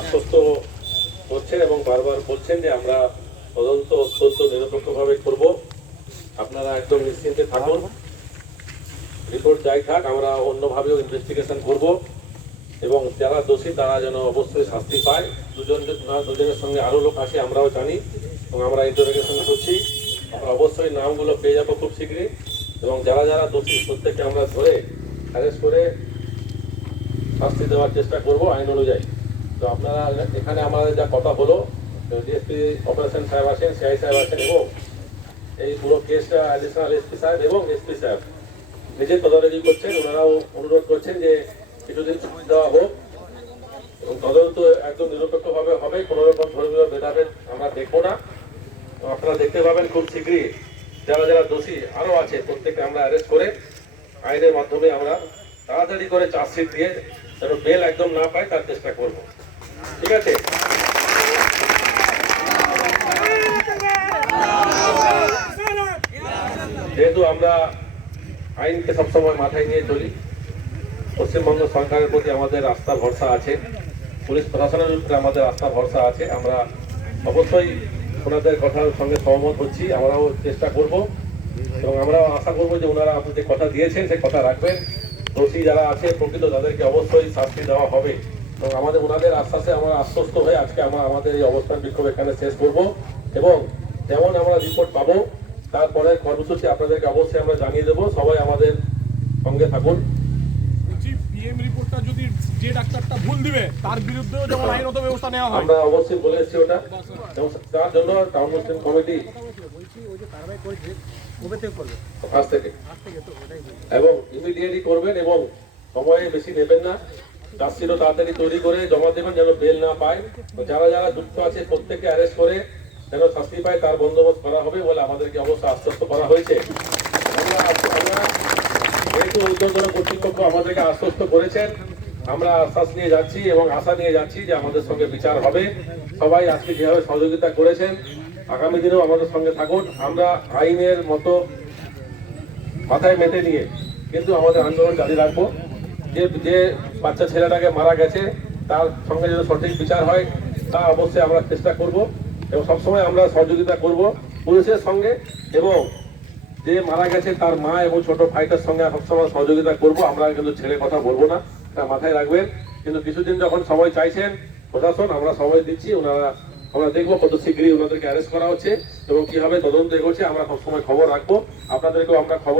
আশ্বস্ত করছেন এবং বারবার বলছেন যে আমরা তদন্ত অত্যন্ত নিরপেক্ষভাবে করব। আপনারা একদম নিশ্চিন্তে থাকুন। রিপোর্ট যাই থাক, আমরা অন্যভাবেও ইনভেস্টিগেশন করব এবং যারা দোষী, তারা যেন অবশ্যই শাস্তি পায়। দুজন দুজনের সঙ্গে আরও লোক আছে আমরাও জানি এবং আমরা ইন্টারোগেশন করছি। আমরা অবশ্যই নামগুলো পেয়ে যাব খুব শীঘ্রই এবং যারা যারা দোষী, প্রত্যেককে আমরা ধরে অ্যারেস্ট করে শাস্তি দেওয়ার চেষ্টা করব আইন অনুযায়ী। তো আপনারা এখানে আমাদের যা কথা হলো ডিএসপি অপারেশন সাহেব আছেন সিআই সাহেব আছেন এবং এই পুরো কেসটা অ্যাডিশনাল এসপি সাহেব এবং এসপি সাহেব। নিজে তদারকি করছেন, ওনারাও অনুরোধ করছেন যে কিছুদিন ছুটি দেওয়া হোক। এবং তদন্ত একদম নিরপেক্ষভাবে হবে, কোনো রকম ধর্মীয় ভেদাভেদ আমরা দেখব না। আপনারা দেখতে পাবেন খুব শীঘ্রই যারা যারা দোষী আরও আছে, প্রত্যেককে আমরা অ্যারেস্ট করে আইনের মাধ্যমে আমরা তাড়াতাড়ি করে চার্জশিট দিয়ে যেন বেল একদম না পায়, তার চেষ্টা করব। ঠিক আছে? যেহেতু আমরা আইনকে সবসময় মাথায় নিয়ে চলি, পশ্চিমবঙ্গ সরকারের প্রতি আমাদের আস্থা, ভরসা আছে, পুলিশ প্রশাসনের উপরে আমাদের আস্থা, ভরসা আছে, আমরা অবশ্যই ওনাদের কথার সঙ্গে সহমত হচ্ছি, আমরাও চেষ্টা করব, এবং আমরাও আশা করব যে ওনারা আপনাদের কথা দিয়েছেন, সে কথা রাখবেন। দোষী যারা আছে, প্রকৃত তাদেরকে অবশ্যই শাস্তি দেওয়া হবে। এবং আমাদের ওনাদের আশ্বাসে আমরা আশ্বস্ত হয়ে আজকে আমরা আমাদের এই অবস্থান বিক্ষোভ এখানে শেষ করব এবং যেমন আমরা রিপোর্ট পাবো তারপরে কর্মসূচি আপনাদেরকে অবশ্যই আমরা জানিয়ে দেবো। সবাই আমাদের সঙ্গে থাকুন। পিএম রিপোর্টটা যদি যে ডাক্তারটা ভুল দিবে তার বিরুদ্ধেও যেমন আইনত ব্যবস্থা নেওয়া হয়। আমরা অবশ্যই বলে এসেছি ওটা। এবং তার জন্য টাউন মুসলিম কমিটি আজ এবং ইমিডিয়েটলি করবেন এবং সময়ে বেশি নেবেন না। চার্জশিটও তাড়াতাড়ি তৈরি করে জমা দেবেন যেন বেল না পায়। যারা যারা যুক্ত আছে প্রত্যেককে অ্যারেস্ট করে যেন শাস্তি পায়, তার বন্দোবস্ত করা হবে বলে আমাদেরকে অবশ্যই আশ্বস্ত করা হয়েছে। যেহেতু কর্তৃপক্ষ আমাদেরকে আশ্বস্ত করেছেন, আমরা আশ্বাস নিয়ে যাচ্ছি এবং আশা নিয়ে যাচ্ছি যে আমাদের সঙ্গে বিচার হবে। সবাই আজকে যেভাবে সহযোগিতা করেছেন, আগামী দিনেও আমাদের সঙ্গে থাকুন। আমরা আইনের মতো মাথায় মেতে নিয়ে কিন্তু আমাদের আন্দোলন জারি রাখব। যে যে বাচ্চা ছেলেটাকে মারা গেছে, তার সঙ্গে যদি সঠিক বিচার হয়, তা অবশ্যই আমরা চেষ্টা করব এবং সবসময় আমরা সহযোগিতা করব পুলিশের সঙ্গে এবং যে মারা গেছে তার মা এবং ছোট ভাইটার সঙ্গে সবসময় সহযোগিতা করব। আমরা কিন্তু ছেড়ে কথা বলব না তা মাথায় রাখবেন। কিন্তু কিছুদিন যখন সময় চাইছেন প্রশাসন, আমরা সময় দিচ্ছি, ওনারা, আমরা দেখব কত শীঘ্রই ওনাদেরকে অ্যারেস্ট করা হচ্ছে এবং কীভাবে তদন্ত এগোচ্ছে, আমরা সবসময় খবর রাখব। আপনাদেরকেও আমরা খবর